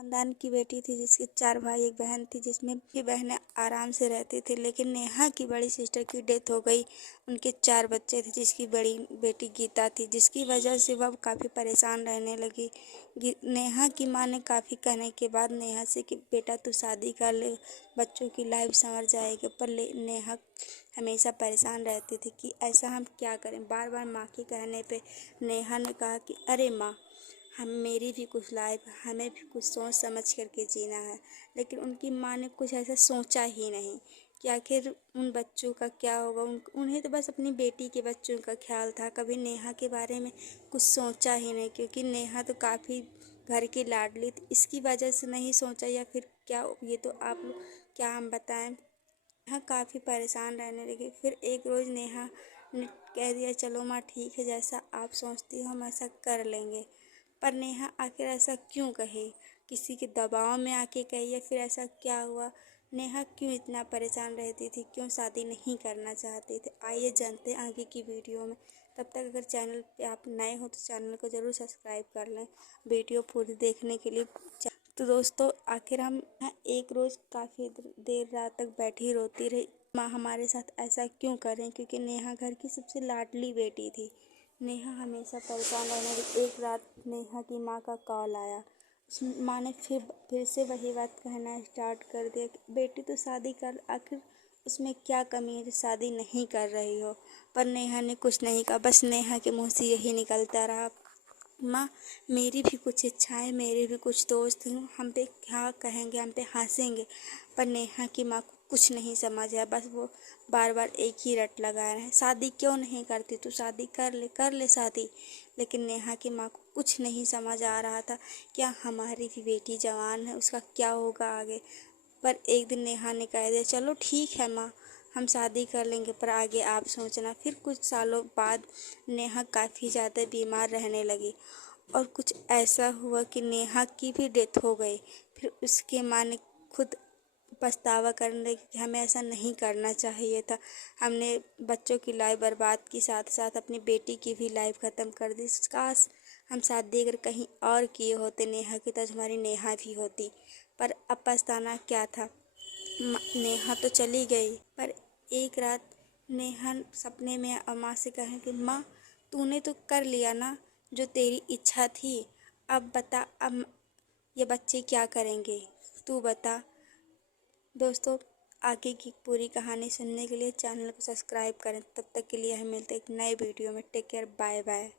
खानदान की बेटी थी जिसके 4 भाई एक बहन थी, जिसमें भी बहनें आराम से रहती थी। लेकिन नेहा की बड़ी सिस्टर की डेथ हो गई। उनके 4 बच्चे थे, जिसकी बड़ी बेटी गीता थी, जिसकी वजह से वह काफ़ी परेशान रहने लगी। नेहा की माँ ने काफ़ी कहने के बाद नेहा से कि बेटा तू शादी कर ले, बच्चों की लाइफ संवर जाएगी। पर नेहा हमेशा परेशान रहती थी कि ऐसा हम क्या करें। बार बार माँ के कहने पे नेहा ने कहा कि अरे माँ, हम मेरी भी कुछ लाइफ, हमें भी कुछ सोच समझ करके जीना है। लेकिन उनकी माँ ने कुछ ऐसा सोचा ही नहीं कि आखिर उन बच्चों का क्या होगा। उन्हें तो बस अपनी बेटी के बच्चों का ख्याल था, कभी नेहा के बारे में कुछ सोचा ही नहीं। क्योंकि नेहा तो काफ़ी घर की लाडली थी, इसकी वजह से नहीं सोचा या फिर क्या, ये तो आप लोग क्या हम बताएं। नेहा काफ़ी परेशान रहने लगी। फिर एक रोज़ नेहा ने कह दिया चलो माँ ठीक है, जैसा आप सोचती हो हम ऐसा कर लेंगे। पर नेहा आखिर ऐसा क्यों कहे, किसी के दबाव में आके कही या फिर ऐसा क्या हुआ। नेहा क्यों इतना परेशान रहती थी, क्यों शादी नहीं करना चाहती थी, आइए जानते हैं आगे की वीडियो में। तब तक अगर चैनल पे आप नए हो तो चैनल को ज़रूर सब्सक्राइब कर लें वीडियो पूरी देखने के लिए। तो दोस्तों आखिर हम एक रोज़ काफ़ी देर रात तक बैठी रोती रही, माँ हमारे साथ ऐसा क्यों करें। क्योंकि नेहा घर की सबसे लाडली बेटी थी। नेहा हमेशा परेशान रहने लगी। एक रात नेहा की माँ का कॉल आया। माँ ने फिर से वही बात कहना स्टार्ट कर दिया कि बेटी तो शादी कर, आखिर उसमें क्या कमी है जो शादी नहीं कर रही हो। पर नेहा ने कुछ नहीं कहा, बस नेहा के मुँह से यही निकलता रहा, माँ मेरी भी कुछ इच्छाएं, मेरे भी कुछ दोस्त हैं, हम पे क्या कहेंगे, हम पे हंसेंगे। पर नेहा की माँ को कुछ नहीं समझ आया, बस वो बार बार एक ही रट लगा रहे हैं, शादी क्यों नहीं करती तू, शादी कर ले शादी। लेकिन नेहा की माँ को कुछ नहीं समझ आ रहा था, क्या हमारी भी बेटी जवान है, उसका क्या होगा आगे। पर एक दिन नेहा ने कह दिया चलो ठीक है माँ, हम शादी कर लेंगे, पर आगे आप सोचना। फिर कुछ सालों बाद नेहा काफ़ी ज़्यादा बीमार रहने लगी और कुछ ऐसा हुआ कि नेहा की भी डेथ हो गई। फिर उसके माँ ने खुद पछतावा करने लगी कि हमें ऐसा नहीं करना चाहिए था, हमने बच्चों की लाइफ बर्बाद की, साथ साथ अपनी बेटी की भी लाइफ ख़त्म कर दी। काश हम शादी अगर कहीं और किए होते नेहा की, तो हमारी नेहा भी होती। पर अब पछताना क्या था, नेहा तो चली गई। पर एक रात नेहा सपने में माँ से कहे कि माँ तूने तो कर लिया ना जो तेरी इच्छा थी, अब बता अब ये बच्चे क्या करेंगे, तू बता। दोस्तों आगे की पूरी कहानी सुनने के लिए चैनल को सब्सक्राइब करें। तब तक के लिए हम मिलते हैं एक नए वीडियो में। Take care, bye bye.